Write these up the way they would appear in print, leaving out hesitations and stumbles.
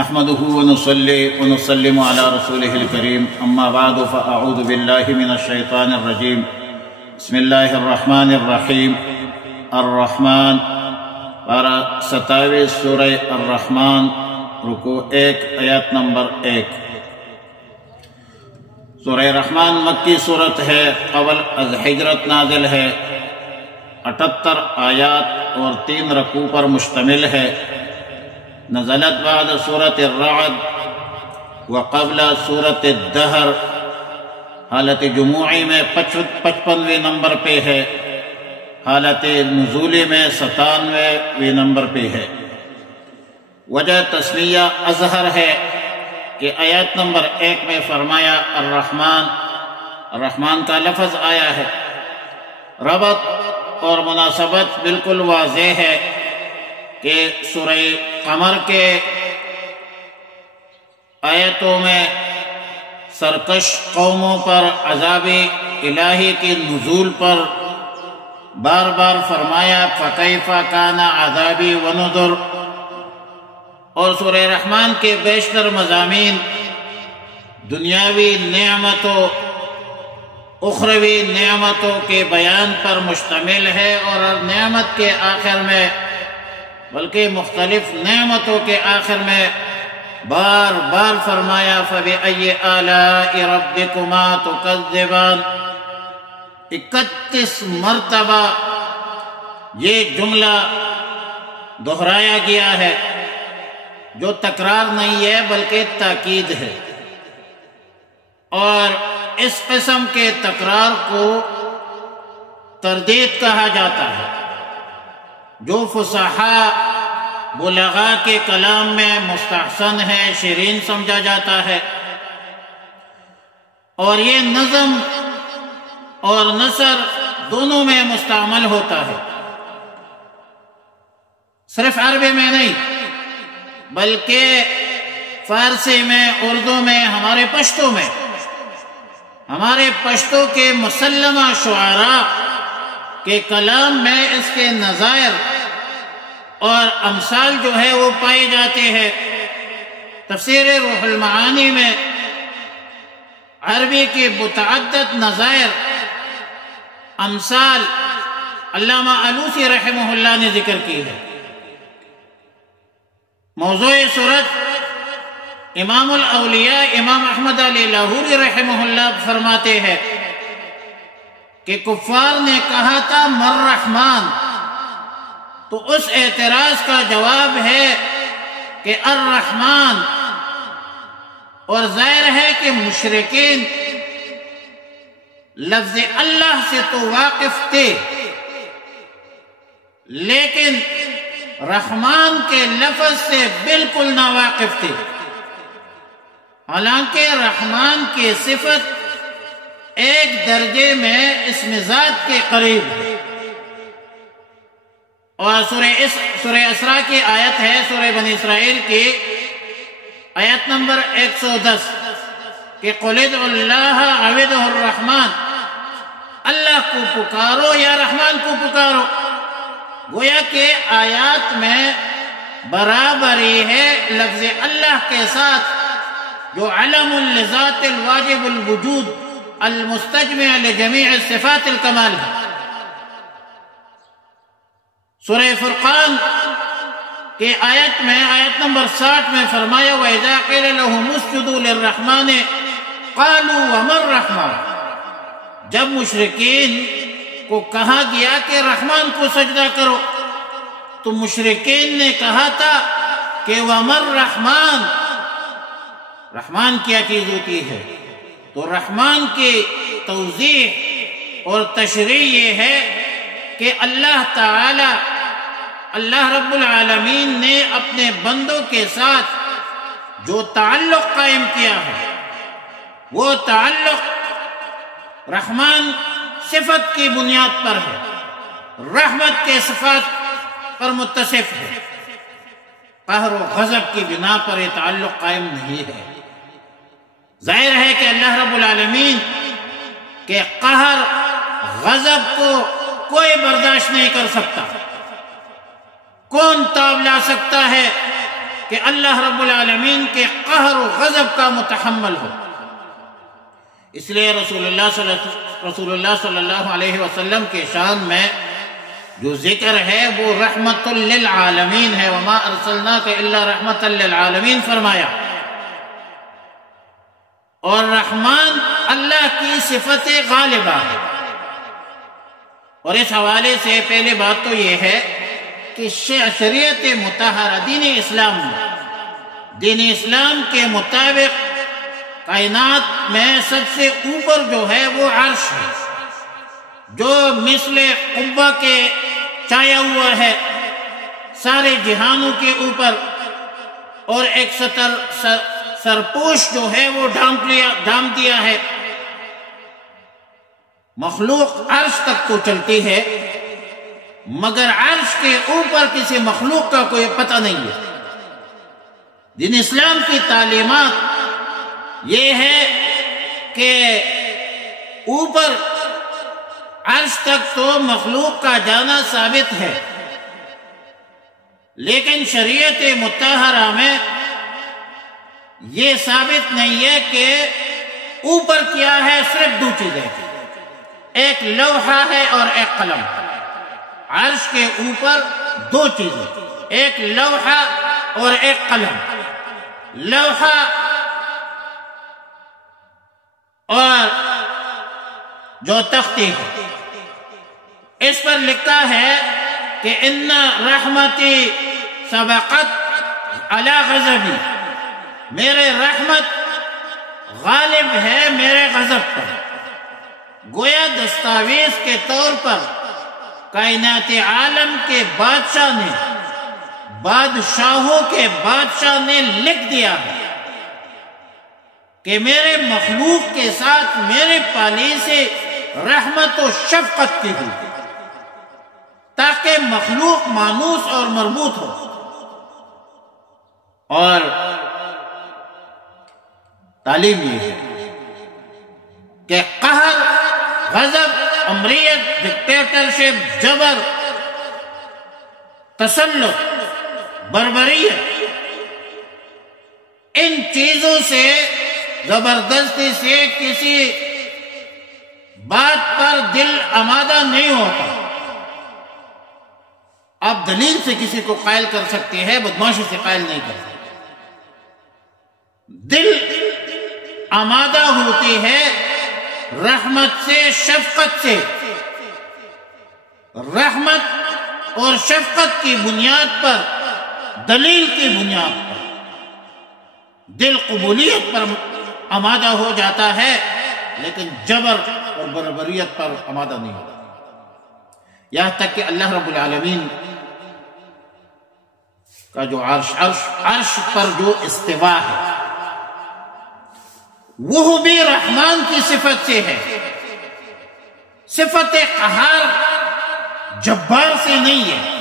نحمده ونصلي ونسلم على رسوله الكريم اما بعد فاعوذ بالله من الشيطان الرجيم بسم الله الرحمن الرحيم الرحمن پارہ 27 سورہ الرحمن رکوع 1 آیت نمبر 1۔ سورہ رحمان مکی صورت ہے، قبل از ہجرت نازل ہے، 78 آیات اور 3 رکوع پر مشتمل ہے۔ نزلت بعد سورۃ الرعد وقبل سورۃ الدہر، حالت جموعی میں 55ویں نمبر پہ ہے، حالت نزولی میں 97ویں نمبر پہ ہے۔ وجہ تسمیہ اظہر ہے کہ آیت نمبر 1 میں فرمایا الرحمن، الرحمن کا لفظ آیا ہے۔ ربط اور مناسبت بالکل واضح ہے کہ سورہ قمر کے آیتوں میں سرکش قوموں پر عذاب الہی کی نزول پر بار بار فرمایا فَكَيْفَ كَانَ عَذَابِي وَنُذُرْ، اور سورہ رحمان کے بیشتر مضامین دنیاوی نعمتوں اخروی نعمتوں کے بیان پر مشتمل ہے، اور نعمت کے آخر میں بلکہ مختلف نعمتوں کے آخر میں بار بار فرمایا فَبِأَيِّ آلَاءِ رَبِّكُمَا تُكَذِّبَانِ، 31 مرتبہ یہ جملہ دہرایا گیا ہے، جو تکرار نہیں ہے بلکہ تاکید ہے، اور اس قسم کے تکرار کو تردید کہا جاتا ہے، جو فصحاء بلغاء کے کلام میں مستحسن ہے، شیرین سمجھا جاتا ہے، اور یہ نظم اور نثر دونوں میں مستعمل ہوتا ہے، صرف عربی میں نہیں بلکہ فارسی میں، اردو میں، ہمارے پشتو کے مسلمہ شعراء کے کلام میں اس کے نظائر اور امثال جو ہے وہ پائے جاتے ہیں۔ تفسیر روح المعانی میں عربی کے متعدد نظائر، امثال علامہ آلوسی رحمہ اللہ نے ذکر کی ہے۔ موضوع صورت امام الاولیاء امام احمد علی لاہوری رحمہ اللہ فرماتے ہیں کہ کفار نے کہا تھا مر رحمان، تو اس اعتراض کا جواب ہے کہ الرحمن، اور ظاہر ہے کہ مشرکین لفظ اللہ سے تو واقف تھے، لیکن رحمان کے لفظ سے بالکل ناواقف تھے، حالانکہ رحمان کی صفت ایک درجے میں اسم ذات کے قریب ہے۔ اور سورہ اسراء کی آیت ہے، سورہ بنی اسرائیل کی آیت نمبر 110 کہ قُلِ ادْعُوا اللَّهَ أَوِ ادْعُوا الرَّحْمَنَ، اللہ کو پکارو یا رحمان کو پکارو۔ گویا کہ آیات میں برابری ہے لفظ اللہ کے ساتھ، جو علم لذات الواجب الوجود المستجمع لجمیع صفات الکمال ہے۔ سورہ فرقان کے آیت میں، آیت نمبر 60 میں فرمایا وَإِذَا قِيلَ لَهُمُ اسْجُدُوا لِلرَّحْمَنِ قَالُوا وَمَا الرَّحْمَنُ، جب مشرکین کو کہا گیا کہ رحمان کو سجدہ کرو، تو مشرکین نے کہا تھا کہ وَمَا الرَّحْمَنُ، رحمان کیا چیز ہوتی ہے؟ تو رحمان کی توضیح اور تشریح یہ ہے کہ اللہ تعالی، اللہ رب العالمین نے اپنے بندوں کے ساتھ جو تعلق قائم کیا ہے، وہ تعلق رحمان صفت کی بنیاد پر ہے، رحمت کے صفات پر متصف ہے، قہر و غضب کی بنا پر یہ تعلق قائم نہیں ہے۔ ظاہر ہے کہ اللہ رب العالمین کے قہر غضب کو کوئی برداشت نہیں کر سکتا۔ کون تاب لا سکتا ہے کہ اللہ رب العالمین کے قہر و غضب کا متحمل ہو۔ اس لیے رسول اللہ صلی اللہ علیہ وسلم کے شان میں جو ذکر ہے وہ رحمت للعالمین ہے، وما ارسلناک الا رحمت للعالمین فرمایا۔ اور رحمان اللہ کی صفت غالبہ ہے۔ اور اس حوالے سے پہلے بات تو یہ ہے کہ شریعت مطہرہ دین اسلام کے مطابق کائنات میں سب سے اوپر جو ہے وہ عرش ہے، جو مثل قبہ کے چھایا ہوا ہے سارے جہانوں کے اوپر، اور ایک سرپوش جو ہے وہ ڈھانپ دیا ہے۔ مخلوق عرش تک تو چلتی ہے، مگر عرش کے اوپر کسی مخلوق کا کوئی پتہ نہیں ہے۔ دین اسلام کی تعلیمات یہ ہے کہ اوپر عرش تک تو مخلوق کا جانا ثابت ہے، لیکن شریعت مطہرہ میں یہ ثابت نہیں ہے کہ اوپر کیا ہے، صرف دو چیزیں، ایک لوحہ ہے اور ایک قلم۔ عرش کے اوپر دو چیزیں، ایک لوحہ اور ایک قلم۔ لوحہ اور جو تختی ہے، اس پر لکھا ہے کہ ان رحمتی سبقت علی غضبی، میرے رحمت غالب ہے میرے غضب پر۔ گویا دستاویز کے طور پر کائنات عالم کے بادشاہوں کے بادشاہ نے لکھ دیا ہے کہ میرے مخلوق کے ساتھ میرے پالیسی رحمت و شفقت کی ہوئی، تاکہ مخلوق مانوس اور مربوط ہو۔ اور تعلیم یہ ہے کہ قہر، غضب، امریت، ڈکٹیٹرشپ، جبر، تسلط، بربریت، ان چیزوں سے زبردستی سے کسی بات پر دل آمادہ نہیں ہوتا۔ آپ دلیل سے کسی کو قائل کر سکتے ہیں، بدماشی سے قائل نہیں کر سکتے۔ دل آمادہ ہوتی ہے رحمت سے، شفقت سے۔ رحمت اور شفقت کی بنیاد پر، دلیل کی بنیاد پر دل قبولیت پر آمادہ ہو جاتا ہے، لیکن جبر اور بربریت پر آمادہ نہیں ہوتا۔ یہاں تک کہ اللہ رب العالمین کا جو عرش پر جو استوا ہے، وہ بھی رحمان کی صفت سے ہے۔ صفت قہار جبار سے نہیں ہے۔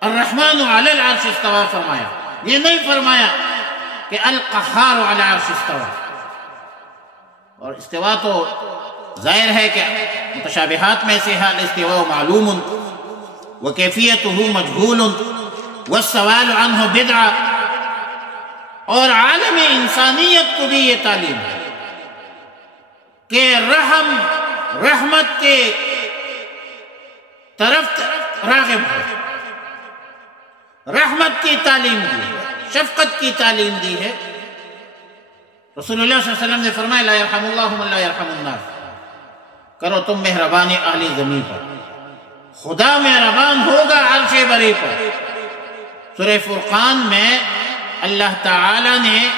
الرحمن علی العرش استوا فرمایا، یہ نہیں فرمایا کہ القہار علی العرش استوا۔ اور استوا تو ظاہر ہے کہ متشابہات میں سے ہے، الاستواء معلوم وکیفیتہ مجہول والسوال عنہ بدعہ۔ اور عالم انسانیت کو بھی یہ تعلیم ہے کہ رحمت کے طرف راغب ہے، رحمت کی تعلیم دی ہے، شفقت کی تعلیم دی ہے۔ رسول اللہ صلی اللہ علیہ وسلم نے فرمایا لا یرحم اللہ من لا یرحم الناس، کرو تم مہربانی اہل زمین پر، خدا مہربان ہوگا عرش بری پر۔ سورہ فرقان میں اللہ تعالی نے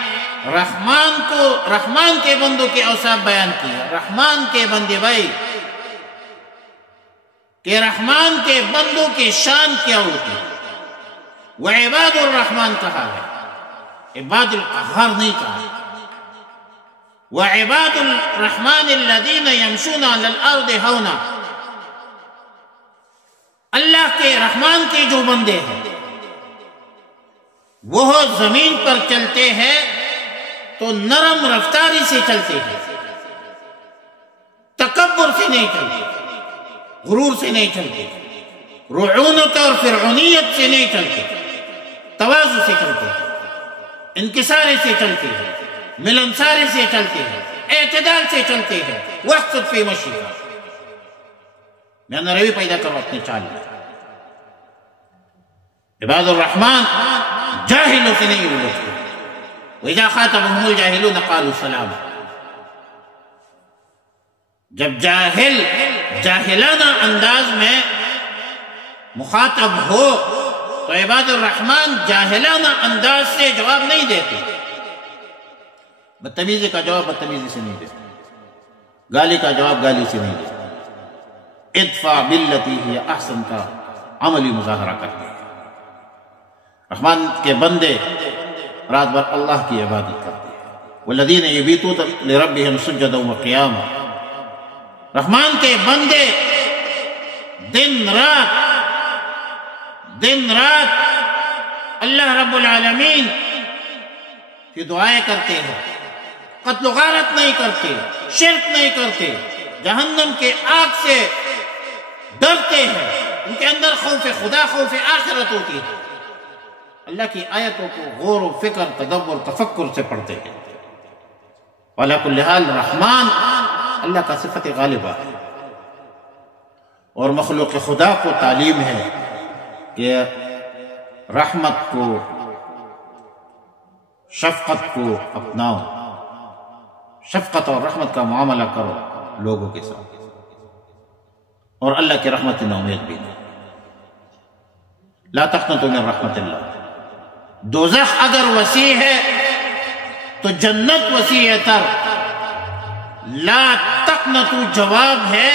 رحمان کے بندوں کے اوصاف بیان کیا۔ رحمان کے بندے بھائی کہ رحمان کے بندوں کی شان کیا ہوتی ہے، وہ عباد الرحمان کہا ہے، عباد القہار نہیں کہا۔ وعباد الرحمن الذین یمشون علی الارض ہونا، اللہ کے رحمان کے جو بندے ہیں وہ زمین پر چلتے ہیں تو نرم رفتاری سے چلتے ہیں، تکبر سے نہیں چلتے، غرور سے نہیں چلتے، رعونت اور فرعونیت سے نہیں چلتے، تواضع سے چلتے ہیں، انکساری سے چلتے ہیں، ملنساری سے چلتے ہیں، اعتدال سے چلتے ہیں، وقت فی مشی کا میں نے روی پیدا کرو اپنے چال میں۔ عباد الرحمن جاہلوں سے نہیں الجھتے، وَإِذَا خَاطَبَهُمُ الْجَاهِلُونَ قَالُوا سَلَامًا۔ جب جاہل جاہلانہ انداز میں مخاطب ہو تو عباد الرحمن جاہلانہ انداز سے جواب نہیں دیتے، بدتمیزی کا جواب بدتمیزی سے نہیں دیتے، گالی کا جواب گالی سے نہیں دیتے، ادفع باللتی ہی احسن کا عملی مظاہرہ کرتے ہیں۔ رحمان کے بندے رات بھر اللہ کی عبادت کرتے ہیں، والذین یبیتون لربہم سجدا وقیاما۔ رحمان کے بندے دن رات اللہ رب العالمین کی دعائیں کرتے ہیں، قتل و غارت نہیں کرتے، شرک نہیں کرتے، جہنم کے آگ سے ڈرتے ہیں، ان کے اندر خوف خدا خوف آخرت ہوتی ہے، اللہ کی آیتوں کو غور و فکر تدبر تفکر سے پڑھتے ہیں۔ وعلی کل حال رحمان اللہ کا صفت غالبہ ہے، اور مخلوق خدا کو تعلیم ہے کہ رحمت کو شفقت کو اپناؤ، شفقت اور رحمت کا معاملہ کرو لوگوں کے ساتھ، اور اللہ کی رحمت میں امید بھی نہیں۔ لا تقنطوا من رحمت اللہ۔ دوزخ اگر وسیع ہے تو جنت وسیع تر۔ لا تقنطوا جواب ہے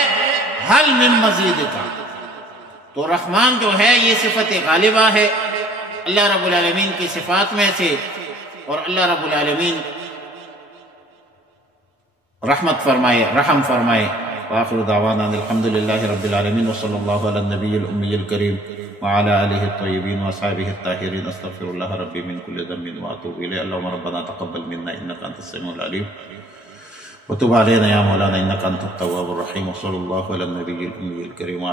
حل من مزید کا۔ تو رحمان جو ہے یہ صفت غالبہ ہے اللہ رب العالمین کی صفات میں سے، اور اللہ رب العالمین رحمت فرمائے، رحم فرمائے۔ وآخر دعوانا الحمد للہ رب العالمین، وصلی اللہ علی النبی الامی الکریم وعلی آلہ الطیبین واصحابہ الطاہرین۔ استغفر اللہ ربی من کل ذنب واتوب الیہ۔ اللہم ربنا تقبل منا انک انت السمیع العلیم وتب علینا یا مولانا انک انت التواب الرحیم، وصلی اللہ علی النبی الامی الکریم۔